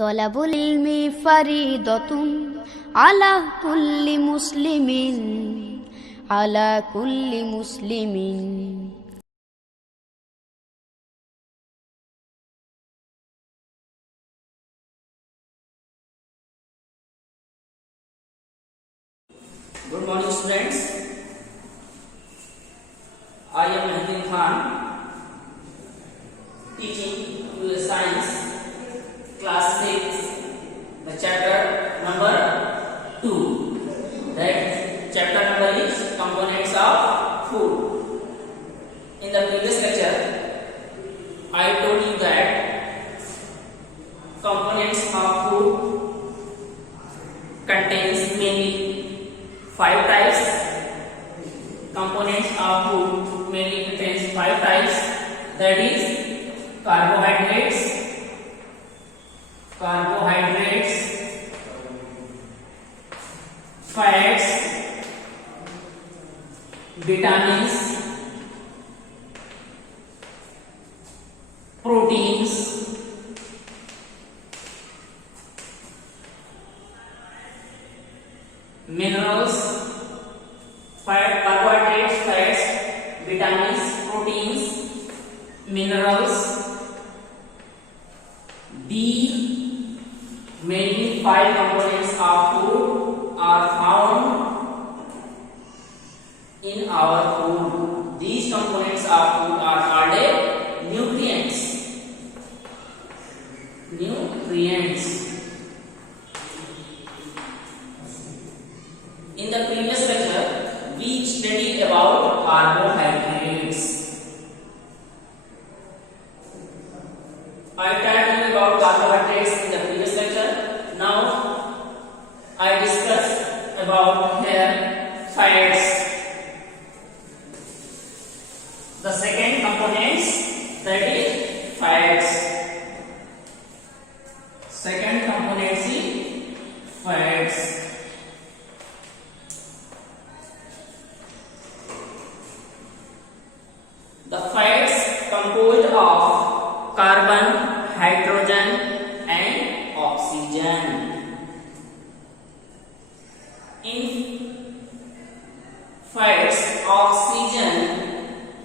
তলাবুল ইলমি ফারিদাতুন আলা কুল্লি মুসলিমিন। Good morning, students. I am Nadim Khan, teaching you science, class 6, the chapter number 2. That chapter number is components of food. In the previous lecture, I told you that components of food contains mainly 5 types. Components of food mainly contains 5 types, that is carbohydrates, fats, vitamins, proteins, minerals, carbohydrates, fats, vitamins, proteins, minerals. These mainly 5 components of food are found in our food. These components of food are called nutrients. In the previous lecture, we studied about carbohydrates. I told you about carbohydrates in the previous lecture. Now I discuss about here fats. The second components, that is fats. Second component is fats. The fats composed of carbon, hydrogen and oxygen. In fats, oxygen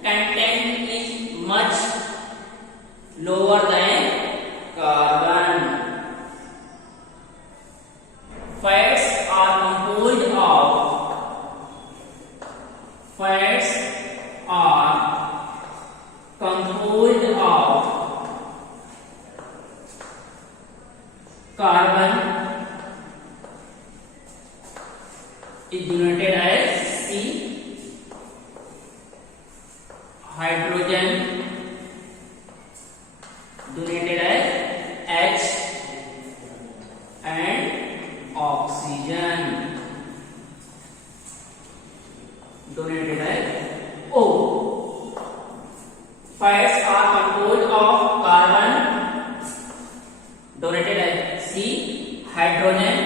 content is much lower than carbon. Fats are composed of carbon is denoted as C, hydrogen denoted as H and oxygen denoted as O. Fats are composed of carbon denoted as C, hydrogen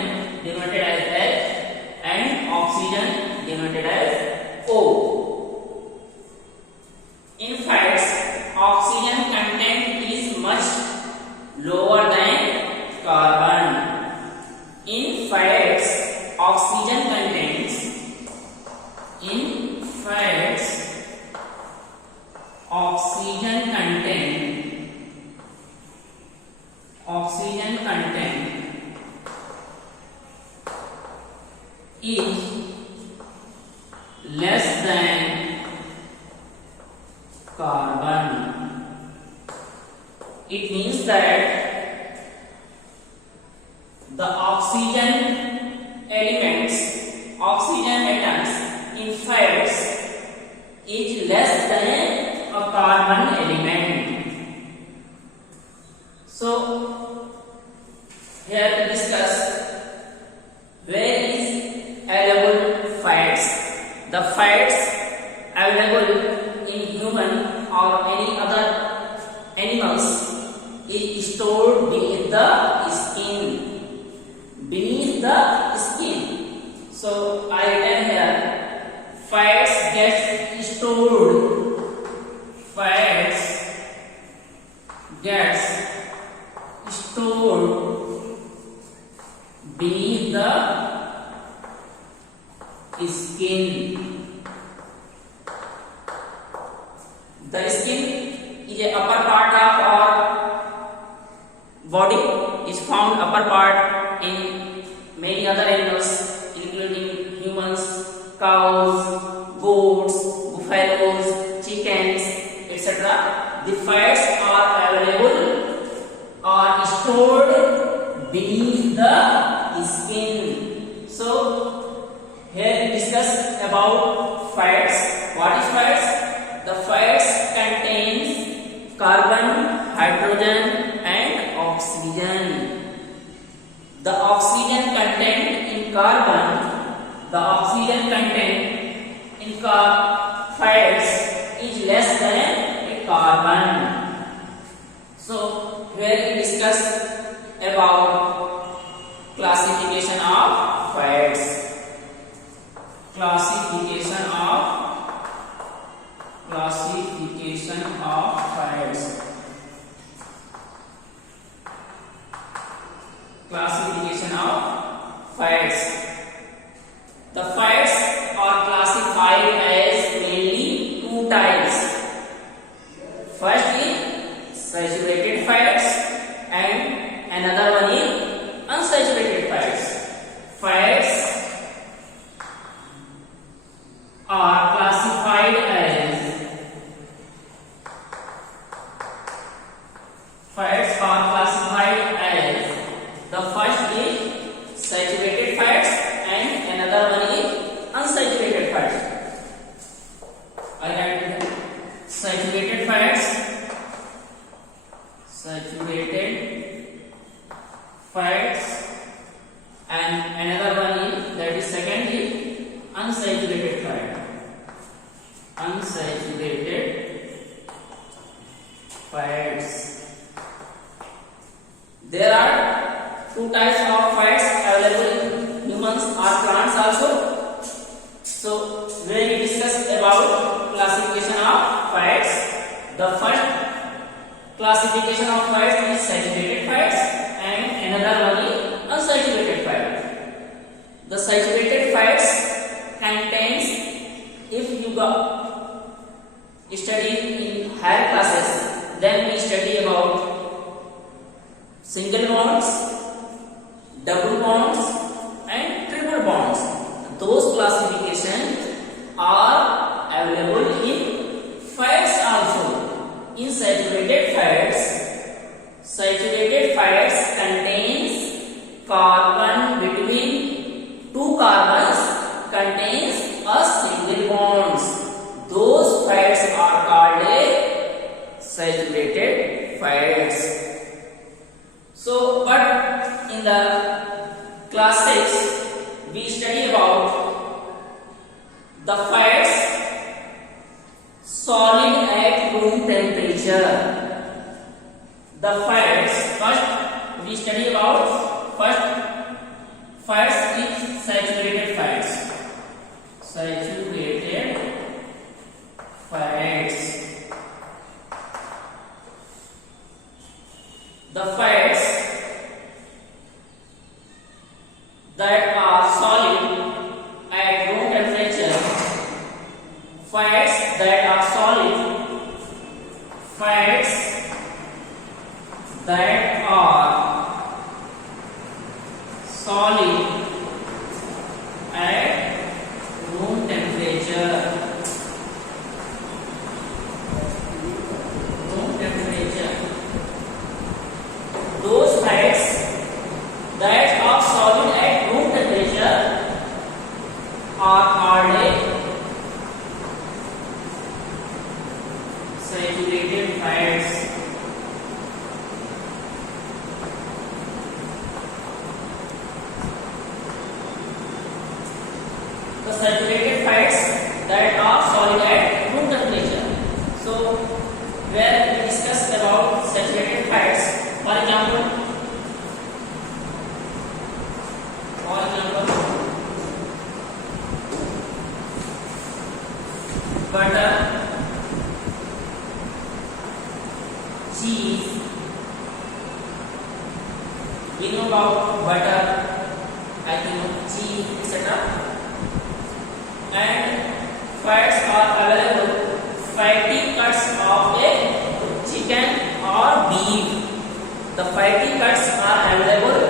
denoted as H and oxygen denoted as O. In fats, oxygen content is much lower than carbon. In fats, oxygen content is less than carbon. It means that the oxygen atoms in fats is less than a carbon element. So here we discuss where is available fats. The fats available in human or any other animals is stored beneath the skin. So I written here fats get stored stored beneath the skin. The skin is a upper part of our body, is found upper part in many other animals including humans, cows, goats, buffaloes, chickens, etc. The fats are available or stored beneath the skin. So here we discuss about fats. What is fats? The fats contains carbon, hydrogen and oxygen. The oxygen content in carbon, the oxygen content in fats is less than a carbon. So here we discuss about classification of fats. Classification of fats. Classification of fats. The fats are classified as mainly two types. First is saturated fats and another one is unsaturated fats. Fats are classified as the first is saturated fats and another one is unsaturated fats. I write saturated fats, and another one is, that is second is unsaturated fat. Unsaturated fats. There are two types of fats available in humans or plants also. So when we discuss about classification of fats, the first classification of fats is saturated fats and another one is unsaturated fats. The saturated fats contains, if you study in higher classes, then we study about single bonds, double bonds and triple bonds. Those classifications are available in fats also. In saturated fats contains carbon between two carbons contains a single bonds. Those fats are called a saturated fats. So, but in the class 6, we study about the fats solid at room temperature. The fats, first we study about fats is saturated fats. Saturated fats. The fats that are solid at room temperature, fats that are solid, fats that are solid at room temperature. Those fats that are solid at room temperature are called a saturated fats. The saturated fats that are solid at room temperature. So, where we discussed about saturated fats, for example, butter, cheese. We know about butter, like cheese, etc. And fats are available. Fatty cuts of a chicken or beef. The fatty cuts are available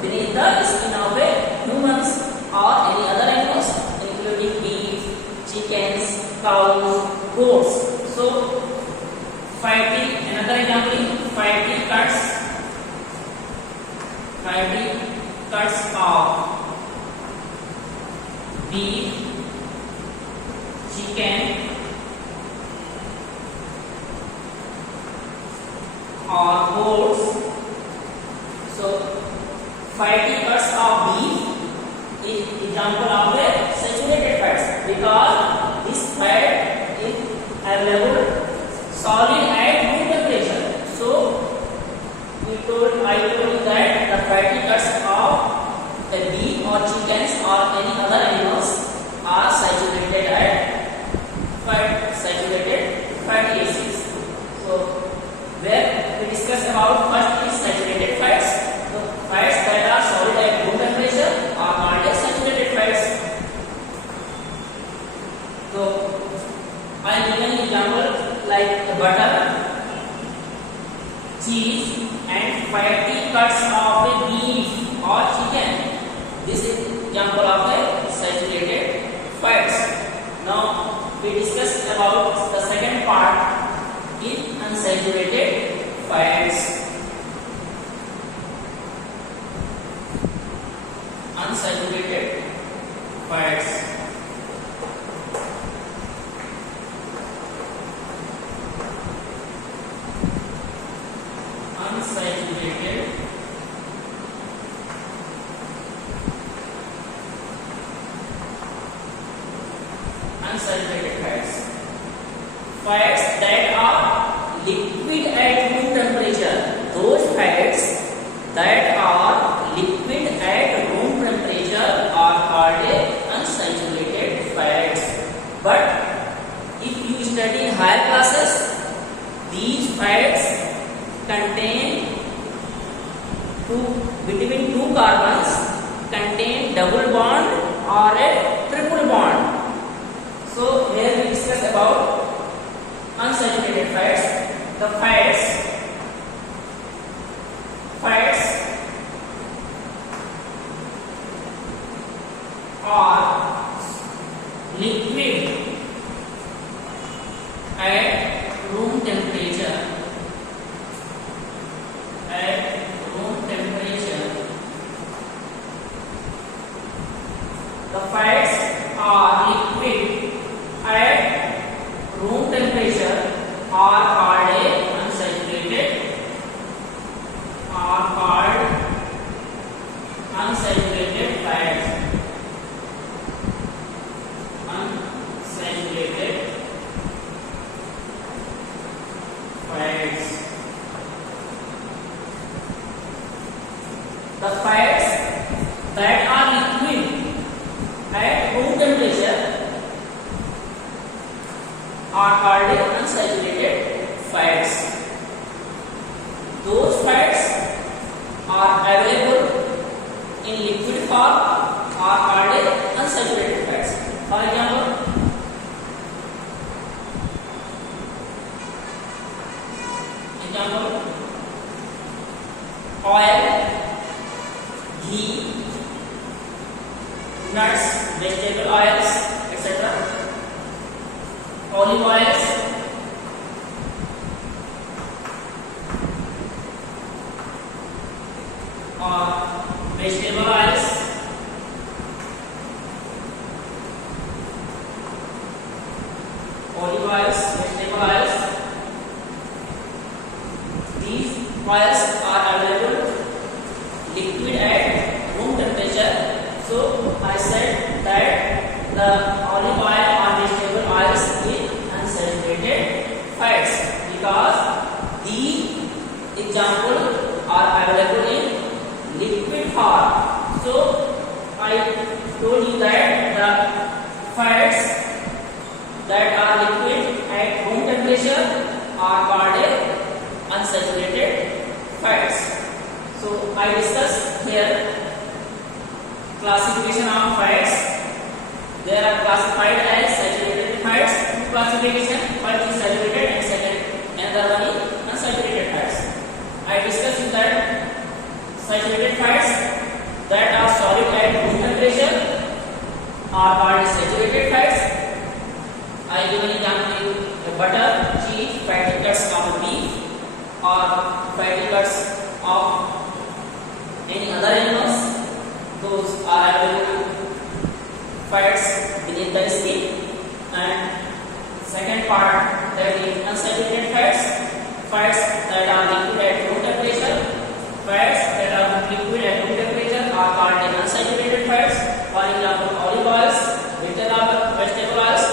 beneath the skin of a humans or any other animals, including beef, chickens, cows, goats. So, another example, fatty cuts of beef, chicken, or goats. So, fatty cuts of beef is example of a saturated fats because this fat is available solid at room temperature. So, I told you that the fatty cuts of a beef or chickens or any other animals are saturated fatty acids. So, where we discuss about first is saturated fats. So, fats that are solid at room temperature are called as saturated fats. So, I am giving example like butter, cheese, and fatty cuts of a beef or chicken. This is example of a saturated fats. Now we discuss about the second part in unsaturated fats. Unsaturated fats. Unsaturated fats. Fats that are liquid at room temperature. Those fats that are liquid at room temperature are called unsaturated fats. But if you study in higher classes, these fats contain between two carbons contain double bond or a triple bond. So here we discuss about unsaturated fats. The fats are liquid at room temperature. The fats are liquid at room temperature are called unsaturated fats. Unsaturated fats. The fats that are liquid at room temperature are called unsaturated fats. Those fats are available in liquid form are called unsaturated fats. For example, oil, ghee, nuts, vegetable oils, etc. Olive oils, or vegetable oils, olive oils, vegetable oils. These oils are available liquid at room temperature. So I said that the olive oil or vegetable oils is unsaturated fats because these examples are available in liquid form. So I told you that the fats that are liquid at room temperature are called unsaturated fats. So I discuss here classification of fats. They are classified as saturated fats. Two classification: first is saturated and second another one is unsaturated fats. I discussed in that saturated fats that are solid at room temperature are called saturated fats. I give an example: butter, cheese, fatty cuts of beef, or fatty cuts of any other animals. Those are available fats beneath the skin. And second part, that is unsaturated fats, fats that are liquid at room temperature. Fats that are liquid at room temperature are called unsaturated fats. For example, olive oils, vegetable oils.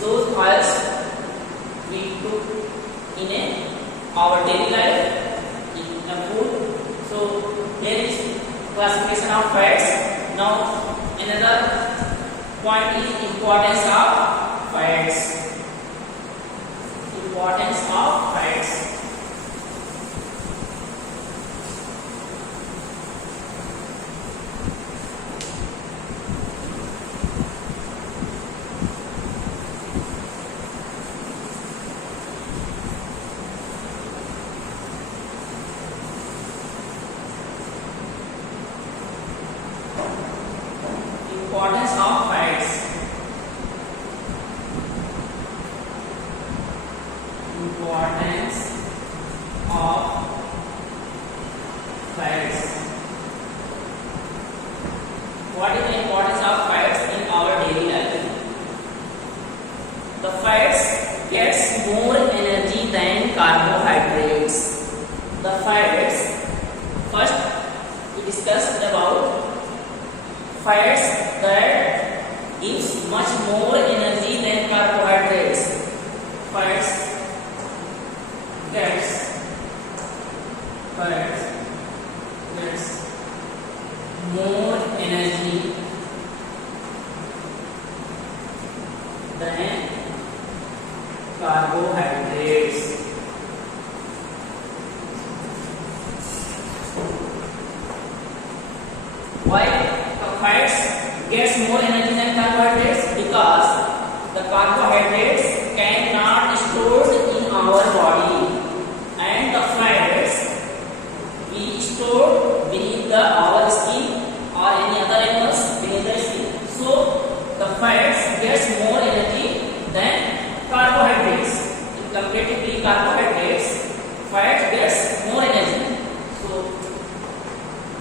Those oils we took in our daily life in food. So here is classification of fats. Now another point is importance of fats. Importance of fats. Importance of fats. Importance of fats. What is the importance of fats in our daily life? The fats gets more energy than carbohydrates. The fats, first we discussed about fats that gives much more energy than carbohydrates. Fats gets more energy than carbohydrates. Why fats gets more energy than carbohydrates? Because the carbohydrates cannot stored in our body, and the fats we store beneath our skin or any other animals beneath the skin. So the fats gets more energy than carbohydrates. Comparatively, carbohydrates, fats gets more energy. So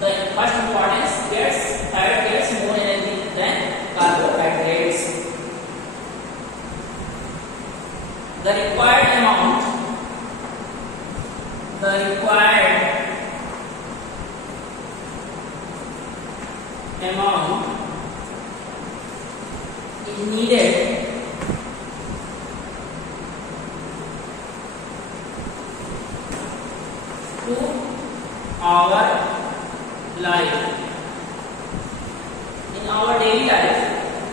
the first importance gets fat gets more energy than carbohydrates. The required amount is needed to our life. In our daily life,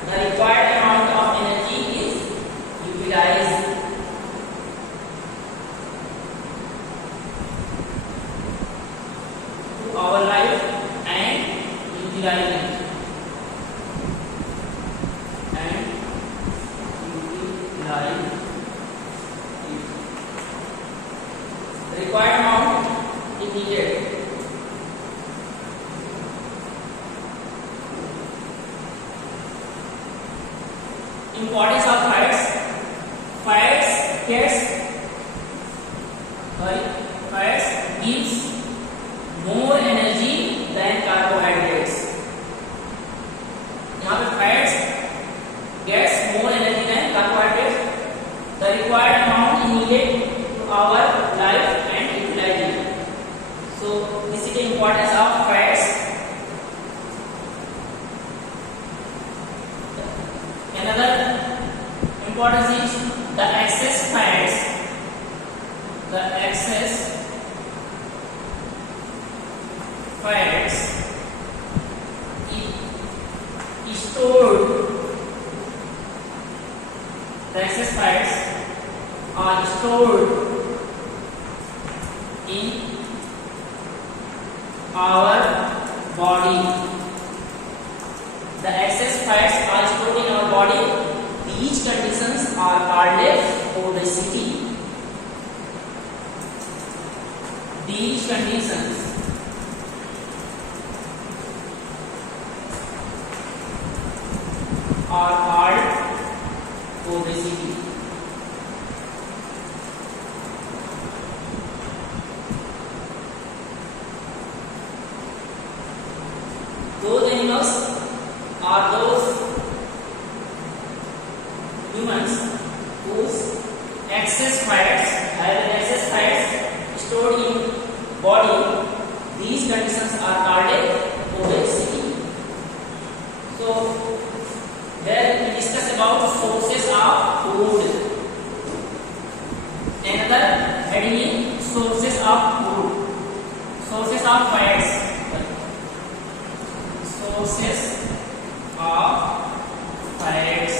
the required amount of energy is utilized to our life and utilizing it. The required amount is needed. Importance of fats. Fats gives more energy than carbohydrates. यहाँ पे fats gets more energy than carbohydrates. The required amount is needed to our life and utilizing. So this is the importance of fats. Another importance is the excess fats. The excess fats is stored. The excess fats are stored in our body. the excess fats are stored in our body. These conditions are called obesity. These conditions are called obesity. Those animals are those humans whose excess fats stored in body. These conditions are called obesity. So there we discuss about sources of food. Another heading is sources of food. Sources of fats. Sources of fats.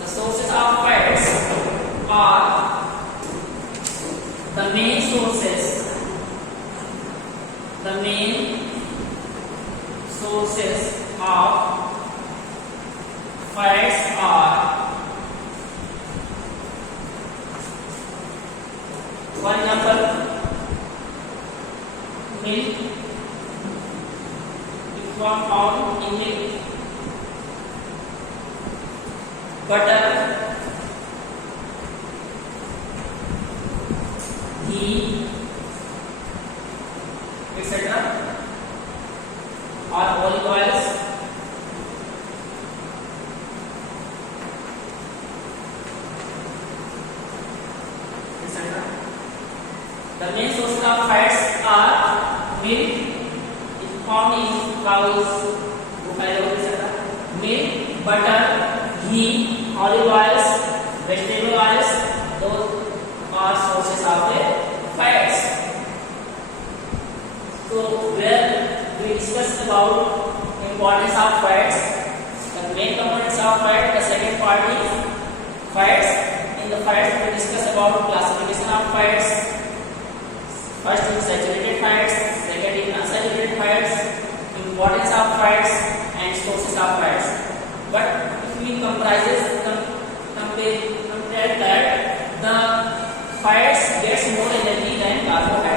The sources of fats are the main sources. The main sources of fats are, for example, milk. It was found in milk. Butter, ghee, etc. or olive oils, etc. The main sources of fats are milk, is found in cows, buffalo, etc. Milk, butter, ghee, olive oils, vegetable oils, those are sources of the fats. So where we discuss about importance of fats, the main components of fat, the second part is fats. In the fats we discuss about classification of fats. First is saturated fats, second is unsaturated fats, importance of fats and sources of fats. But if we compare that the fats gets more energy than carbohydrates.